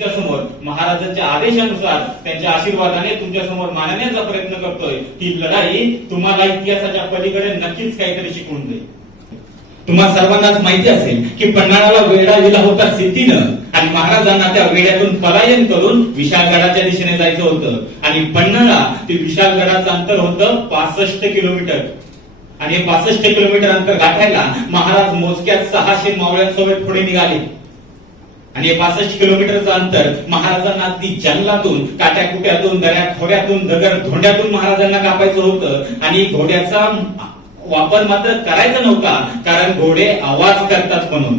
तुमच्या समोर महाराजांच्या आदेशानुसार त्यांच्या आशीर्वादाने तुमच्या समोर मांडण्याचा प्रयत्न करतोय. ही लढाई तुम्हाला इतिहासाच्या पलीकडे नक्कीच काहीतरी शिकवून देईल. तुम्हा सर्वांनाच माहिती असेल की पन्हाळ्याला वेढा दिला होता सिद्धीनं आणि महाराजांना त्या वेड्यातून पलायन करून विशाळगडाच्या दिशेने जायचं होतं. आणि पन्हाळा ते विशाळगडाचं अंतर होतं 65 किलोमीटर. आणि हे 65 किलोमीटर अंतर गाठायला महाराज मोजक्यात 600 मावळ्यांसोबत पुढे निघाले. आणि हे 65 किलोमीटरचं अंतर महाराजांना अगदी जंगलातून, काट्याकुट्यातून, दऱ्या खोऱ्यातून, दगड धोंड्यातून महाराजांना कापायचं होतं. आणि घोड्याचा वापर मात्र करायचा नव्हता, कारण घोडे आवाज करतात म्हणून.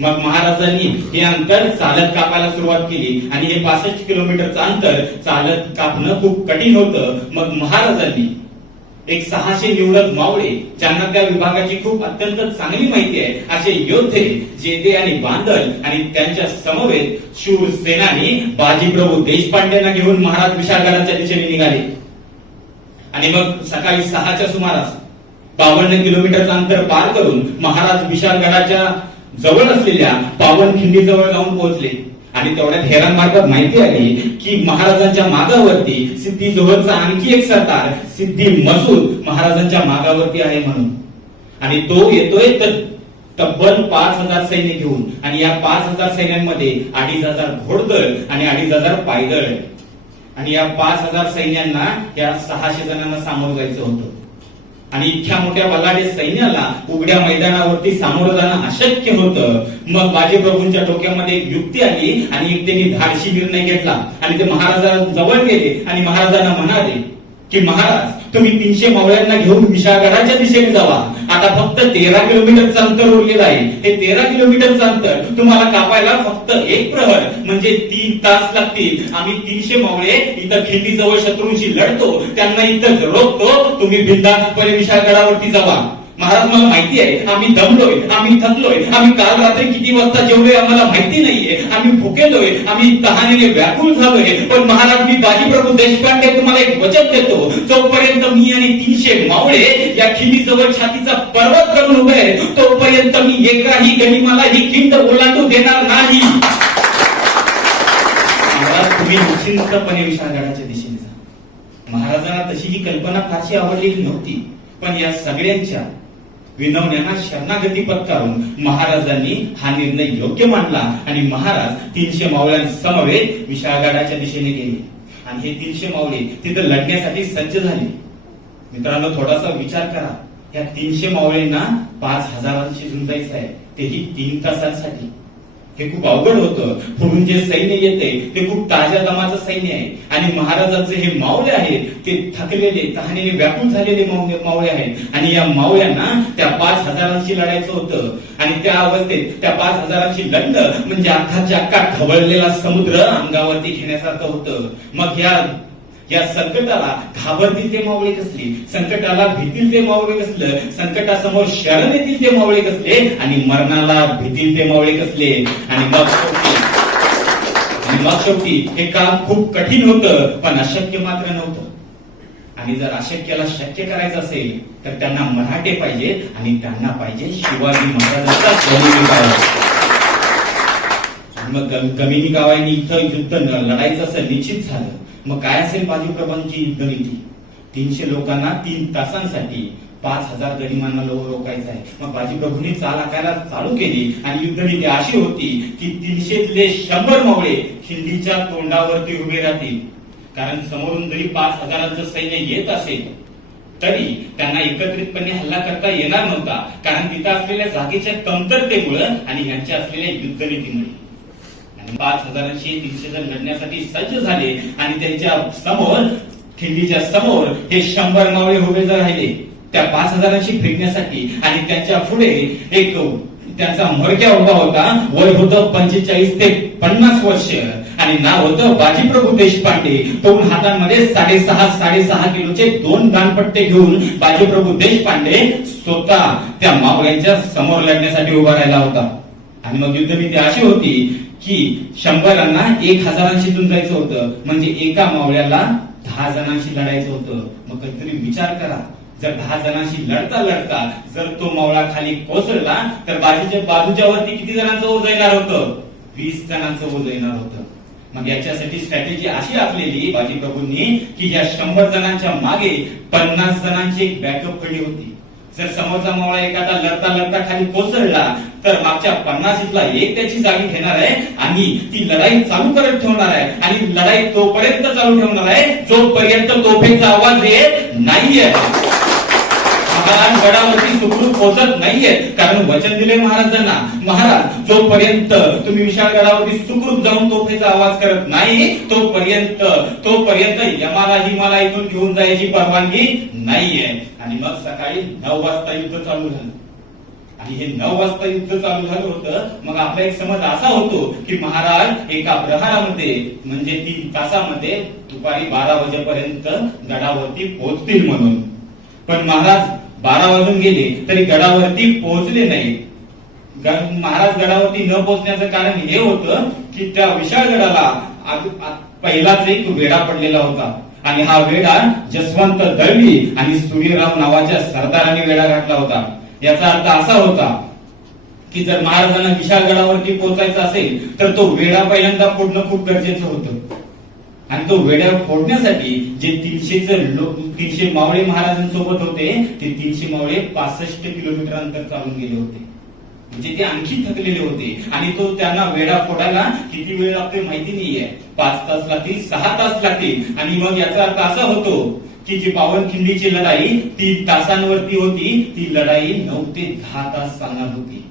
मग महाराजांनी हे अंतर चालत कापायला सुरुवात केली. आणि हे 65 किलोमीटरचं अंतर चालत कापणं खूप कठीण होतं. मग महाराजांनी एक 600 निवडक मावळे, ज्यांना त्या विभागाची खूप अत्यंत चांगली माहिती आहे, असे योद्धे जेते आणि बांदल आणि त्यांच्या समवेत शूर सेनानी बाजीप्रभू देशपांडेंना घेऊन महाराज विशाळगडाच्या दिशेने निघाले. आणि मग सकाळी 6च्या सुमारास 52 किलोमीटरचं अंतर पार करून महाराज विशाळगडाच्या जवळ असलेल्या पावनखिंडी जवळ जाऊन पोहोचले. आणि तेवढ्यात हेरांमार्फत माहिती आली की महाराजांच्या मागावरती सिद्धी जोहरचा आणखी एक सरदार सिद्धी मसूद महाराजांच्या मागावरती आहे म्हणून. आणि तो येतोय तर तब्बल 5000 सैन्य घेऊन. आणि या 5000 सैन्यांमध्ये 2500 घोडदळ आणि 2500 पायदळ आहे. आणि या 5000 सैन्यांना या 600 जणांना सामोरं जायचं होतं. आणि इतक्या मोठ्या बलाढ्य सैन्याला उघड्या मैदानावरती सामोरं जाणं अशक्य होतं. मग बाजीप्रभूंच्या डोक्यामध्ये एक युक्ती आली आणि एक त्यांनी धाडशी निर्णय घेतला. आणि ते महाराजांजवळ गेले आणि महाराजांना म्हणाले की महाराज, तुम्ही 300 मावळ्यांना घेऊन विशाळगडाच्या दिशेने जावा. आता फक्त 13 किलोमीटरचं अंतर उरलेलं आहे. हे 13 किलोमीटरचं अंतर तुम्हाला कापायला फक्त 1 प्रहर म्हणजे 3 तास लागतील. आम्ही 300 मावळे इथं खिंडी जवळ शत्रूंशी लढतो, त्यांना इथं रोखतो. तुम्ही बिनधास्तपणे विशाळगडावरती जावा. महाराज, मला माहिती आहे आम्ही दमलोय, आम्ही थकलोय, आम्ही काल रात्री किती वाजता जेवलोय आम्हाला माहिती नाहीये, आम्ही भुकेलोय, आम्ही तहानेने व्याकुळ झालोय. पण महाराज, मी बाजीप्रभू देशपांडे तुम्हाला एक वचन देतो, जोपर्यंत मी आणि 300 मावळे या खिंडीजवळ छातीचा पर्वत करून उभे आहे, तोपर्यंत मी एकाही गनिमाला ही खिंड ओलांडू देणार नाही. महाराज, तुम्ही निश्चिंतपणे विशाळगडाच्या दिशेने जा. महाराजांना तशी ही कल्पना फारशी आवडलेली नव्हती. पण या सगळ्यांच्या विनवण्यांना शरणागती पत्करून महाराजांनी हा निर्णय योग्य मानला. आणि महाराज 300 मावळ्यांसमवेत विशाळगडाच्या दिशेने गेले. आणि हे 300 मावळे तिथं लढण्यासाठी सज्ज झाले. मित्रांनो, थोडासा विचार करा. या 300 मावळ्यांना 5000शी झुंजायचं आहे, तेही 3 तासांसाठी. हे खूप अवघड होतं. पुढून जे सैन्य येते ते खूप ताज्या दमाचं सैन्य आहे. आणि महाराजांचे हे मावळे आहेत ते थकलेले, तहानेने व्याकुळ झालेले मावळे आहेत. आणि या मावळ्यांना त्या 5000शी लढायचं होतं. आणि त्या अवस्थेत त्या 5000शी लढणं म्हणजे अख्खाच्या अख्खा खवळलेला समुद्र अंगावरती घेण्यासारखं होतं. मग या संकटाला घाबरतील ते मावळे कसले, संकटाला भीतील ते मावळे कसले, संकटासमोर शरण येतील ते मावळे कसले, आणि मरणाला भीतील ते मावळे कसले. आणि मग शेवटी हे काम खूप कठीण होतं, पण अशक्य मात्र नव्हतं. आणि जर अशक्याला शक्य करायचं असेल तर त्यांना मराठे पाहिजे आणि त्यांना पाहिजे शिवाजी महाराजांचा गनिमी. मग गनिमी गावांनी इथं युद्ध लढायचं असं निश्चित झालं. मग काय असेल बाजीप्रभूंची युद्धनीती? 300 लोकांना 3 तासांसाठी 5000 गनिमांना रोखायचं आहे. मग बाजीप्रभूंनी चाल आकारायला चालू केली. आणि युद्धनीती अशी होती की 300तले 100 मावळे खिंडीच्या तोंडावरती उभे राहतील. कारण समोरून जरी 5000चं सैन्य येत असेल तरी त्यांना एकत्रितपणे हल्ला करता येणार नव्हता, कारण तिथं असलेल्या जागेच्या कमतरतेमुळे आणि यांच्या असलेल्या युद्धनीतीमुळे. 5000शी 300 जण लढण्यासाठी सज्ज झाले. आणि त्यांच्या समोर, खिंडीच्या समोर हे 100 मावळे उभे राहिले त्या 5000शी भिडण्यासाठी. आणि त्यांच्या पुढे एक त्यांचा म्होरक्या उभा होता. वय होतं 45 ते 50 वर्ष. आणि नाव होतं बाजीप्रभू देशपांडे. दोन हातांमध्ये 6.5 किलोचे 2 दानपट्टे घेऊन बाजीप्रभू देशपांडे स्वतः त्या मावळ्यांच्या समोर लढण्यासाठी उभा राहिला होता. आणि मग युद्धनीती अशी होती की 100 1000शी झुंजायचं होतं, म्हणजे एका मावळ्याला 10 जणांशी लढायचं होतं. मग काहीतरी विचार करा, जर 10 जणांशी लढता लढता जर तो मावळा खाली कोसळला तर बाजूच्या वरती किती जणांचं ओझं येणार होतं? 20 जणांचं ओझं येणार होतं. मग याच्यासाठी स्ट्रॅटेजी अशी आखलेली बाजीप्रभूंनी की या 100 जणांच्या मागे 50 जणांची एक बॅकअप कडी होती. जर समोरचा मावळा एखादा लढता लढता खाली कोसळला तर मागच्या 50 एक त्याची जागी घेणार आहे आणि ती लढाई चालू करत ठेवणार आहे आणि लढाई तोपर्यंत चालू ठेवणार आहे जोपर्यंत तोफेचा आवाज येत नाहीये. महाराज गडावरती सुखरूप पोहोचत नाहीये कारण वचन दिले महाराजांना, महाराज जोपर्यंत तुम्ही विशाळ गडावरती सुखरूप जाऊन तोफेचा आवाज करत नाही तोपर्यंत यमाला हिमाला इथून घेऊन जायची परवानगी नाहीये. आणि मग सकाळी 9 वाजता युद्ध चालू झालं आणि हे 9 वाजता युद्ध चालू झालं होतं. मग आपला एक समज असा होतो की महाराज एका प्रहारामध्ये म्हणजे 3 तासामध्ये दुपारी 12 वाजेपर्यंत गडावरती पोहोचतील म्हणून. पण महाराज 12 वाजून गेले तरी गडावरती पोहोचले नाही. महाराज गडावरती न पोहोचण्याचं कारण हे होतं की त्या विशाळ गडाला पहिलाच एक वेढा पडलेला होता आणि हा वेढा जसवंत दळवी आणि सूर्यराव नावाच्या सरदारांनी वेढा घातला होता. याचा अर्थ असा होता की जर महाराजांना विशाळ गडावरती पोहोचायचं असेल तर तो वेढा पहिल्यांदा फोडणं खूप गरजेचं होतं. आणि तो वेढा फोडण्यासाठी जे 300 मावळे महाराजांसोबत होते ते 300 मावळे 65 किलोमीटर अंतर चालून गेले होते. म्हणजे ते आणखी थकलेले होते आणि तो त्यांना वेढा फोडायला किती वेळ लागतोय माहिती नाहीये. 5 तास लागतील, 6 तास लागतील. आणि मग याचा अर्थ असा होतो की जी पावनखिंडीची लढाई 3 तासांवरती होती ती लढाई 9 ते 10 तास चालणार होती.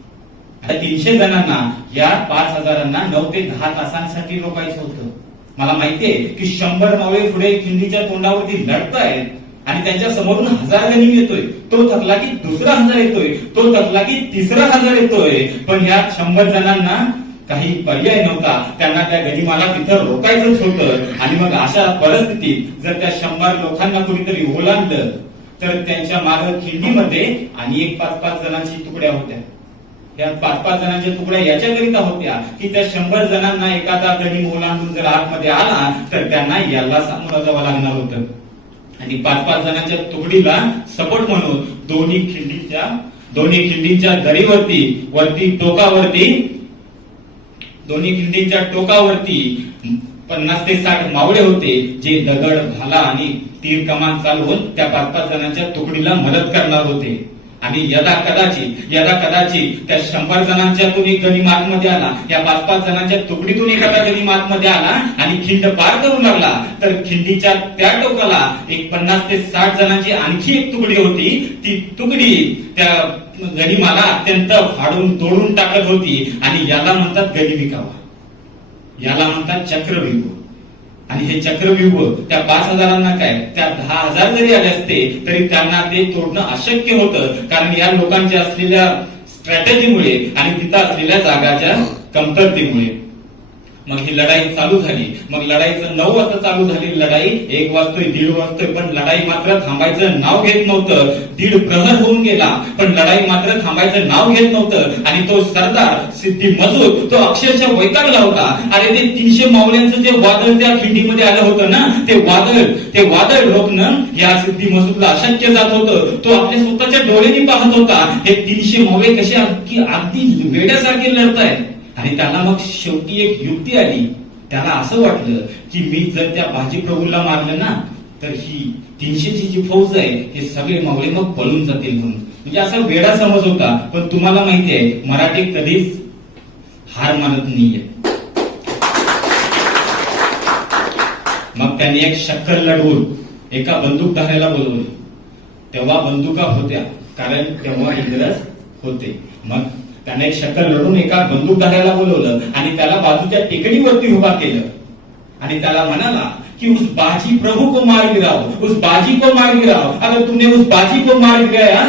300 जणांना या 5000 9 ते 10 तासांसाठी रोखायचं होतं. मला माहितीये की 100 मावळे पुढे खिंडीच्या तोंडावरती लढतायत आणि त्यांच्या समोरून 1000 गनिम येतोय. तो थकला की दुसरा 1000 येतोय, तो थकला की तिसरा 1000 येतोय. पण या 100 जणांना काही पर्याय नव्हता. त्यांना त्या गनिमाला तिथं रोखायचंच होतं. आणि मग अशा परिस्थितीत जर त्या 100 लोकांना कुणीतरी ओलांडलं तर त्यांच्या मागे खिंडीमध्ये आणि एक 5-5 जणांची तुकड्या होत्या. या 5-5 जणांच्या तुकड्या याच्याकरिता होत्या की त्या 100 जणांना एखादा गनिम ओलांडून जर आतमध्ये आला तर त्यांना याला सामोरं जावं लागणार होतं. आणि 5-5 जणांच्या तुकडीला सपोर्ट म्हणून दोन्ही खिंडीच्या दरीवरती दोन्ही खिंडीच्या टोकावरती 50 ते 60 मावळे होते जे दगड, भाला आणि तीर कमान चालवून त्या 5-5 जणांच्या तुकडीला मदत करणार होते. आणि यदा कदाचित त्या 100 जणांच्यातून एक गनिम आतमध्ये आला, या 5-5 जणांच्या तुकडीतून एखादा गनिम आतमध्ये आला आणि खिंड पार करू लागला तर खिंडीच्या त्या टोकाला एक 50 ते 60 जणांची आणखी एक तुकडी होती. ती तुकडी त्या गनिमाला अत्यंत फाडून तोडून टाकत होती. आणि याला म्हणतात गनिमी कावा, याला म्हणतात चक्रव्यूह. आणि हे चक्रव्यूह त्या 5000 काय त्या 10,000 जरी आले असते तरी त्यांना ते तोडणं अशक्य होतं कारण या लोकांच्या असलेल्या स्ट्रॅटेजीमुळे आणि तिथं असलेल्या जागाच्या कमतरतेमुळे. मग ही लढाई चालू झाली. मग लढाईचं 9 वाजता चालू झालेली लढाई 1 वाजतोय 1:30 वाजतोय पण लढाई मात्र थांबायचं नाव घेत नव्हतं. 1:30 प्रहर होऊन गेला पण लढाई मात्र थांबायचं नाव घेत नव्हतं. आणि तो सरदार सिद्धी मजूर तो अक्षरशः वैतागला होता. अरे ते 300 मावळ्यांचं जे वादळ त्या खिंडीमध्ये आलं होतं ना ते वादळ रोखणं या सिद्धी मसूदला अशक्य जात होतं. तो आपल्या स्वतःच्या डोळ्यांनी पाहत होता हे 300 मावळे कसे अगदी वेड्यासारखे लढतायत. आणि त्याला मग शेवटी एक युक्ती आली. त्याला असं वाटलं की मी जर त्या बाजीप्रभूला मारलं ना तर ही 300ची जी फौज आहे हे सगळे मावळे मग पळून जातील म्हणून. म्हणजे असा वेडा समज होता. पण तुम्हाला माहिती आहे मराठी कधीच हार मानत नाहीये. मग त्यांनी एक शक्कल लढवून एका बंदूकधाऱ्याला बोलवलं. तेव्हा बंदुका होत्या कारण तेव्हा इंग्रज होते. मग त्याने एक शक्कल लढून एका बंदूकधाऱ्याला बोलवलं आणि त्याला बाजूच्या टेकडीवरती उभा केलं आणि त्याला म्हणाला कि उस बाजी प्रभु को मार गिराओ, उस बाजी को मार गिराओ. अगर तुमने उस बाजी को मार गिराया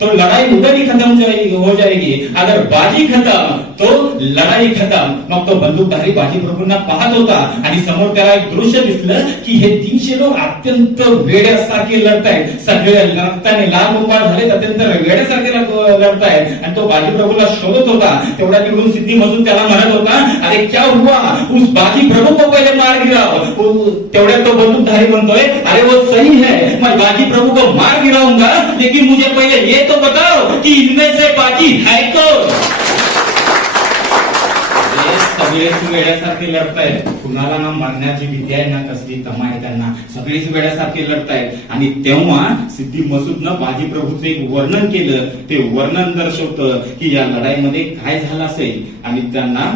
तो लड़ाई उधर ही खत्म हो जाएगी. अगर बाजी खत्म तो लढाई खतम. मग तो बंदूकधारी बाजी प्रभूंना पाहत होता आणि समोर त्याला एक दृश्य दिसलं की हे 300 लोक अत्यंत वेड्यासारखे लढतायत. सगळे रक्ताने लाल उपार झालेत, अत्यंत वेड्यासारखे लढतायत. आणि तो बाजी प्रभूला शोधत होता. तेवढा तिकडून सिद्धी मजूद त्याला म्हणत होता अरे क्या हुआ, उस बाजी प्रभू को पहिले मार गिराओ. तेवढ्यात तो बंदूकधारी म्हणतोय अरे वो सही है, मैं बाजी प्रभू को मार गिराऊंगा, लेकिन मुझे पहिले ये तो बताओ कि इनमें से बाजी है कौन. सगळेच वेड्यासारखे लढतायत, कुणाला ना मरण्याची भीती आहे ना कसली तमा आहे त्यांना, सगळेच वेड्यासारखे लढतायत. आणि तेव्हा सिद्धी मसूदनं बाजी प्रभूचं एक वर्णन केलं. ते वर्णन दर्शवतं की या लढाईमध्ये काय झालं असेल आणि त्यांना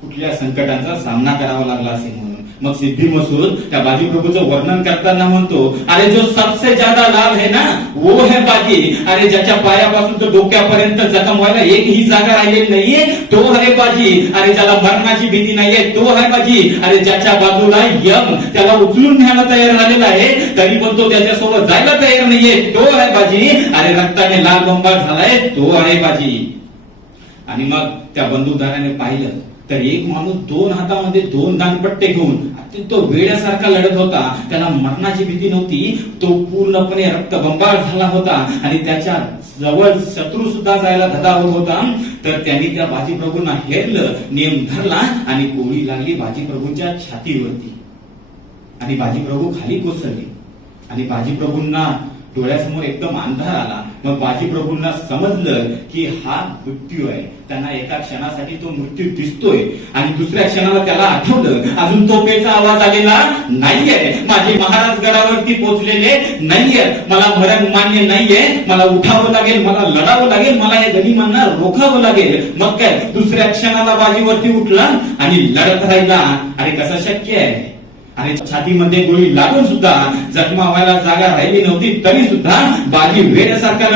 कुठल्या संकटांचा सामना करावा लागला असेल म्हणून. मग सिद्धी मसूद त्या बाजी प्रभूचं वर्णन करताना म्हणतो, अरे जो सबसे ज्यादा लाभ है ना वो है बाजी. अरे ज्याच्या पायापासून तर डोक्यापर्यंत जखम व्हायला एकही जागा राहिलेली नाहीये तो आहे बाजी. अरे ज्याला मरणाची भीती नाहीये तो आहे बाजी. अरे ज्याच्या बाजूला यम त्याला उचलून न्यायला तयार झालेला आहे तरी पण तो त्याच्यासोबत जायला तयार नाहीये तो आहे बाजी. अरे रक्ताने लाल बंबाळ झालाय तो आहे बाजी. आणि मग त्या बंदूकदाराने पाहिलं तर एक माणूस 2 हातामध्ये 2 दानपट्टे घेऊन तो वेड्यासारखा लढत होता. त्याला मरणाची भीती नव्हती, तो पूर्णपणे रक्तबंबाळ झाला होता आणि त्याच्या जवळ शत्रू सुद्धा जायला धडावत होता. तर त्यांनी त्या बाजी प्रभूंना हेरलं, नियम धरला आणि गोळी लागली बाजी प्रभूंच्या छातीवरती आणि बाजी प्रभू खाली कोसळले. आणि बाजी प्रभूंना डोळ्यासमोर एकदम अंधार आला. मग बाजी प्रभूंना समजलं की हा मृत्यू आहे. त्यांना एका क्षणासाठी तो मृत्यू दिसतोय आणि दुसऱ्या क्षणाला त्याला आठवलं अजून तोफेचा आवाज आलेला नाहीये, माझे महाराज गडावरती पोहोचलेले नाहीये, मला मरण मान्य नाहीये, मला उठावं लागेल, मला लढावं लागेल, मला या गनिमांना रोखावं लागेल. मग काय दुसऱ्या क्षणाला बाजीवरती उठला आणि लढत राहिला. अरे कसं शक्य आहे? आणि छातीमध्ये गोळी लागून सुद्धा जखमा व्हायला जागा राहिली नव्हती तरी सुद्धा बाजी वेड्यासारखा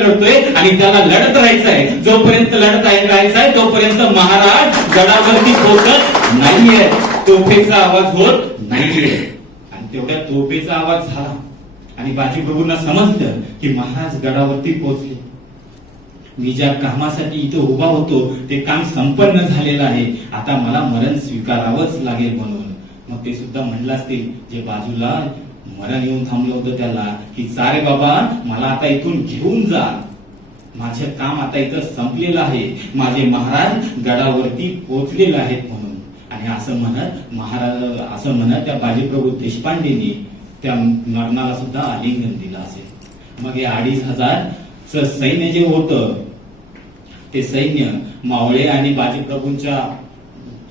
लढतोय आणि त्याला लढत राहायचंय. जोपर्यंत लढत राहायचंय तोपर्यंत महाराज गडावरती पोहोचत नाहीये, तोफेचा आवाज होत नाहीये. आणि तेवढ्या तोफेचा आवाज झाला आणि बाजी प्रभूंना समजलं की महाराज गडावरती पोहोचले. मी ज्या कामासाठी इथे उभा होतो ते काम संपन्न झालेलं आहे, आता मला मरण स्वीकारावंच लागेल म्हणून. मग ते सुद्धा म्हणलं असतील जे बाजूला मरण येऊन थांबलं होतं त्याला की सारे बाबा मला आता इथून घेऊन जा, माझे काम आता इथं संपलेलं आहे, माझे महाराज गडावरती पोहोचलेले आहेत म्हणून. आणि असं म्हणत त्या बाजीप्रभू देशपांडेंनी त्या मरणाला सुद्धा आलिंगन दिलं असेल. मग हे 2500 सैन्य जे होतं ते सैन्य मावळे आणि बाजीप्रभूंच्या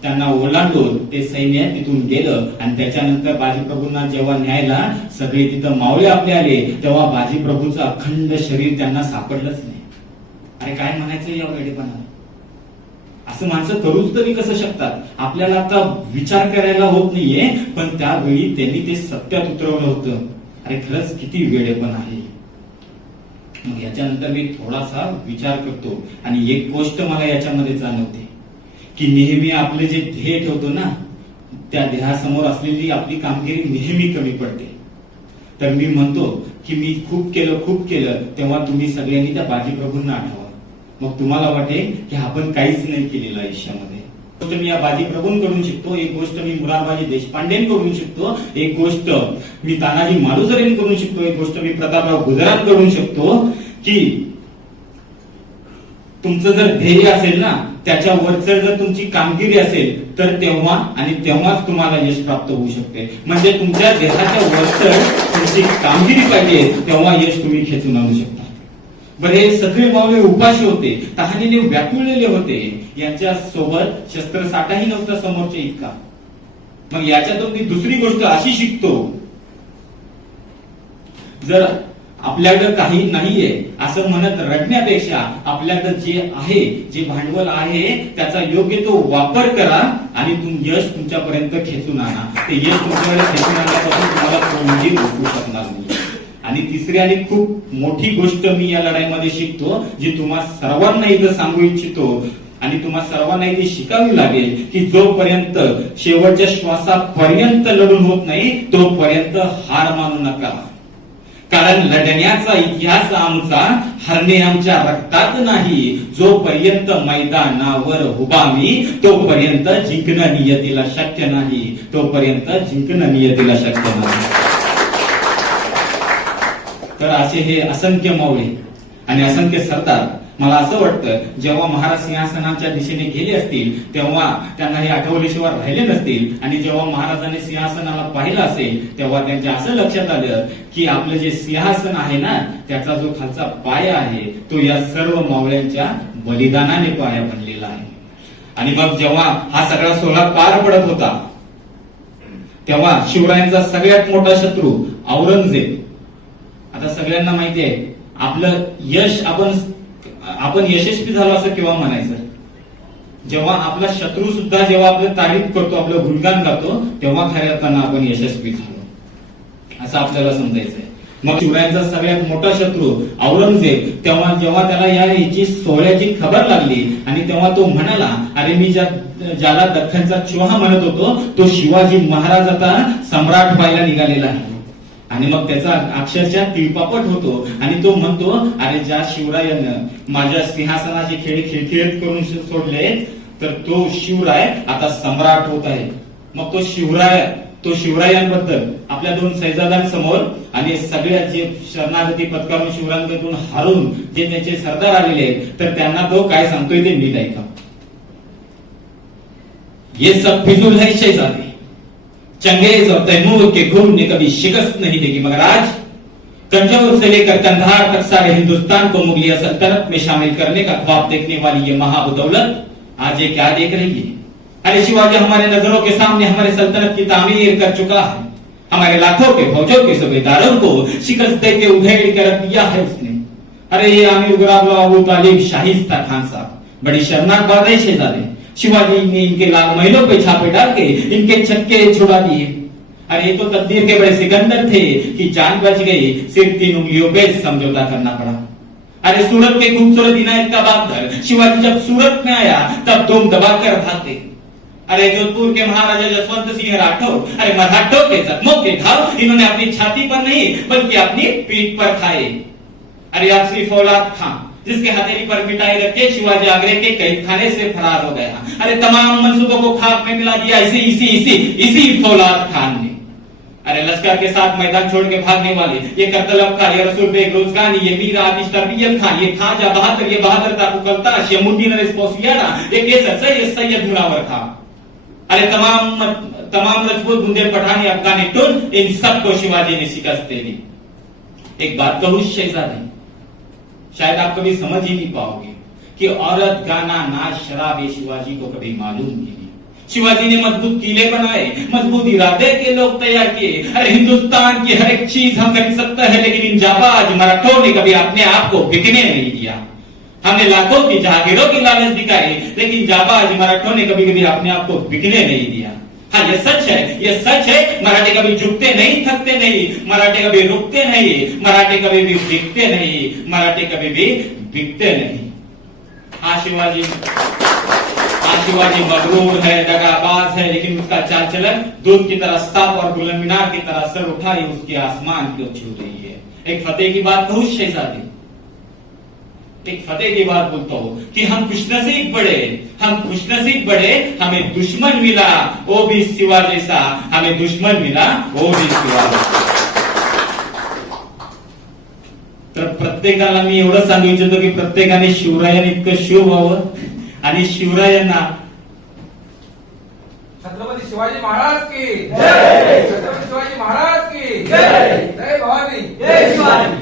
त्यांना ओलांडून ते सैन्य तिथून गेलं. आणि त्याच्यानंतर बाजीप्रभूंना जेव्हा न्यायला सगळे तिथं मावळे आपले आले तेव्हा बाजीप्रभूंचं अखंड शरीर त्यांना सापडलंच नाही. अरे काय म्हणायचं या वेडेपणाला? असं माणसं करूच तरी कसं शकतात? आपल्याला आता विचार करायला होत नाहीये पण त्यावेळी त्यांनी ते सत्यात उतरवलं होतं. अरे खरंच किती वेडेपण आहे. मग याच्यानंतर मी थोडासा विचार करतो आणि एक गोष्ट मला याच्यामध्ये जाणवते की नेहमी आपले जे ध्येय ठेवतो ना त्या ध्येयासमोर असलेली आपली कामगिरी नेहमी कमी पडते. तर मी म्हणतो की मी खूप केलं तेव्हा तुम्ही सगळ्यांनी त्या बाजीप्रभूंना आठवा. मग तुम्हाला वाटेल की आपण काहीच नाही केलेलं आयुष्यामध्ये. गोष्ट मी या बाजीप्रभूंकडून शिकतो, एक गोष्ट मी मुरारबाजी देशपांडेंकडून शिकतो, एक गोष्ट मी तानाजी मालुसरेंकडून शिकतो, एक गोष्ट मी प्रतापराव गुजरातकडून शिकतो की तुमचं जर ध्येय असेल ना त्याच्या वरचढ जर तुमची कामगिरी असेल तर तेव्हा आणि तेव्हाच तुम्हाला यश प्राप्त होऊ शकते. म्हणजे तुमच्या देहाच्या वरचढ तुमची कामगिरी पाहिजे तेव्हा यश तुम्ही खेचून आणू शकता. बरं हे सगळे मावळे उपाशी होते, तहानेने व्याकुळलेले होते, यांच्या सोबत शस्त्रसाठाही नव्हता समोरच्या इतका. मग याच्यातून मी दुसरी गोष्ट अशी शिकतो, जर आपल्याकडे काही नाहीये असं म्हणत रडण्यापेक्षा आपल्याकडे जे आहे, जे भांडवल आहे त्याचा योग्य तो वापर करा आणि यश तुमच्यापर्यंत खेचून आणा. ते यश तुमच्याकडे खेचून आणण्यापासून तुम्हाला कोणीही रोखू शकणार नाही. आणि तिसरी आणि खूप मोठी गोष्ट मी या लढाईमध्ये शिकतो, जी तुम्हा सर्वांना इथं सांगू इच्छितो आणि तुम्हा सर्वांना इथे शिकावी लागेल की जोपर्यंत शेवटच्या श्वासापर्यंत लढून होत नाही तोपर्यंत हार मानू नका. कारण लढण्याचा इतिहास आमचा, हरणे आमच्या रक्तात नाही. जोपर्यंत मैदानावर उभा मी तोपर्यंत जिंकणं नियतीला शक्य नाही, तोपर्यंत जिंकणं नियतीला शक्य नाही. तर असे हे असंख्य मावळे आणि असंख्य सरदार, मला असं वाटतं जेव्हा महाराज सिंहासनाच्या दिशेने गेले असतील तेव्हा त्यांना हे आठवल्याशिवाय राहिले नसतील. आणि जेव्हा महाराजांनी सिंहासनाला पाहिलं असेल तेव्हा त्यांच्या असं लक्षात आलं की आपलं जे सिंहासन आहे ना त्याचा जो खालचा पाया आहे तो या सर्व मावळ्यांच्या बलिदानाने पाया बनलेला आहे. आणि मग जेव्हा हा सगळा सोहळा पार पडत होता तेव्हा शिवरायांचा सगळ्यात मोठा शत्रू औरंगजेब, आता सगळ्यांना माहिती आहे आपलं यश आपण यशस्वी झालो असं केव्हा म्हणायचं, जेव्हा आपला शत्रू सुद्धा जेव्हा आपलं तारीफ करतो, आपलं गुणगान गातो, तेव्हा खऱ्या अर्थानं आपण यशस्वी झालो असं आपल्याला समजायचंय. मग शिवरायांचा सगळ्यात मोठा शत्रू औरंगजेब तेव्हा जेव्हा त्याला याची सोहळ्याची खबर लागली आणि तेव्हा तो म्हणाला, अरे मी ज्याला दख्खनचा चुहा म्हणत होतो तो शिवाजी महाराज आता सम्राट व्हायला निघालेला आहे. आणि मग त्याचा अक्षरशः तिळपापट होतो आणि तो म्हणतो, अरे ज्या शिवरायानं माझ्या सिंहासनाचे खेळ खिळखिळत करून सोडले तर तो शिवराय आता सम्राट होत आहे. मग तो शिवरायांबद्दल आपल्या दोन शहजादांसमोर आणि सगळ्या जे शरणागती पत्करून शिवरायांकडून हारून जे त्याचे सरदार आलेले आहेत तर त्यांना तो काय सांगतोय ते नीट ऐका. ये सब फिजूल है शहजादे, चंगेज और तैमूर के खून ने कभी शिकस्त नहीं देगी, मगर आज तंजौर से लेकर कंधार तक सारे हिंदुस्तान को मुगलिया सल्तनत में शामिल करने का ख्वाब देखने वाली ये महाबदौलत आज ये क्या देख रही है. अरे शिवाजी हमारे नजरों के सामने हमारे सल्तनत की तामीर कर चुका है. हमारे लाखों के फौजों के सूबेदारों को शिकस्त देके उधेड़ कर रख दिया है उसने. अरे ये आमिर गुलाम अबू तालिब शाहिस्ता खान साहब बड़ी शर्मनाक बात है शहजादे. शिवाजी ने इनके लाल महलों पे छापे डाल के इनके छक्के छुड़ा दिए. अरे ये तो तकदीर के बड़े सिकंदर थे कि जान बच गई, सिर्फ 3 उंगलियों पे समझौता करना पड़ा. अरे सूरत के खूबसूरत इनायत का बागदर शिवाजी जब सूरत में आया तब तुम दबाकर भागते. अरे जोधपुर के महाराजा जसवंत सिंह राठौर, अरे मराठों के जख्मों के घाव इन्होंने अपनी छाती पर नहीं बल्कि अपनी पीठ पर खाए. अरे आप सिर्फ औलाद खां जिसके हथेली पर मिटाई रखे शिवाजी आगरे के कैद खाने से फरार हो गया. अरे तमाम मंसूबों को खाक में मिला दिया इसी फौलाद खान ने. अरे लश्कर के साथ मैदान छोड़ के भागने वाले ये करतलब खान, ये रसूल बेग रोजगानी, ये मीर आतिश तरबियत खान, ये खाजा बहादुर, ये बहादुर ताकू कलताश, ये मुद्दीन रिस्पोसियाना, ये केसर ये सैयद मुनावर खान. अरे तमाम रजपूत बुंदेल पठानी अफगानी टुन इन सबको शिवाजी ने शिकस्त दे दी. एक बात कहूं शहजादी, शायद आप कभी समझ ही नहीं पाओगे कि औरत, गाना, नाच, शराब ये शिवाजी को कभी मालूम नहीं. शिवाजी ने मजबूत किले बनाए, मजबूत इरादे के लोग तैयार किए. अरे हिंदुस्तान की हर एक चीज हम खरीद सकते हैं लेकिन इन जाबाज मराठों ने कभी अपने आप को बिकने नहीं दिया. हमने लाखों की जहागीरों की लालच दिखाई लेकिन जाबाज मराठों ने कभी कभी अपने आप को बिकने नहीं दिया. हाँ ये सच है. मराठे कभी झुकते नहीं, थकते नहीं, मराठे कभी रुकते नहीं, मराठे कभी भी बिकते नहीं, मराठे कभी भी बिकते नहीं. हाँ शिवाजी मगरूर है, दगाबाज है, लेकिन उसका चाल चलन दूध की तरह साफ और बुलंद मीनार की तरह सर उठाई उसकी आसमान की ओर छू रही है. एक फतेह की बात कहूं शहजादी, एक फतेह की बात बोलता हूं कि हम खुशनसीब बड़े, हमें दुश्मन मिला वो भी शिवा जैसा, हमें दुश्मन मिला वो भी शिवा जैसा. तर प्रत्येकाला मी एवढं सांगू इच्छितो की प्रत्येकाने शिवरायांनी इतकं शिव व्हावं आणि शिवरायांना छत्रपती शिवाजी महाराज की जय, छत्रपती शिवाजी महाराज की जय, जय भवानी, जय शिवाजी.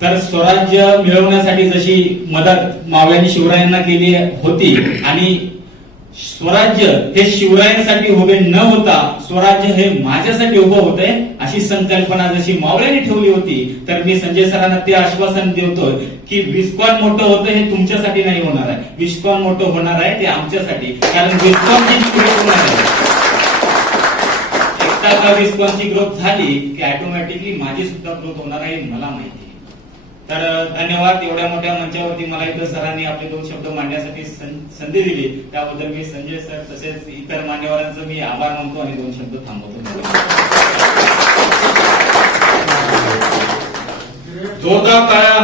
तर स्वराज्य मिळवण्यासाठी जशी मदत मावळ्यांनी शिवरायांना केली होती आणि स्वराज्य हे शिवरायांसाठी उभे न होता स्वराज्य हे माझ्यासाठी उभं होतंय अशी संकल्पना जशी मावळ्यांनी ठेवली होती, तर मी संजय सरांना ते आश्वासन देतो की विस्कॉन मोठं होतं हे तुमच्यासाठी नाही होणार आहे, विस्कॉन मोठं होणार आहे ते आमच्यासाठी. कारण विस्कॉनची ग्रोथ होणार आहे, एकदा का विस्कॉनची ग्रोथ झाली की ऑटोमॅटिकली माझी सुद्धा ग्रोथ होणार आहे मला माहिती. तर धन्यवाद. एवढ्या मोठ्या मंचावरती मला इथं सरांनी आपले 2 शब्द मांडण्यासाठी संधी दिली त्याबद्दल मी संजय सर तसेच इतर मान्यवरांचं मी आभार मानतो आणि 2 शब्द थांबवतो. जोरदार टाळ्या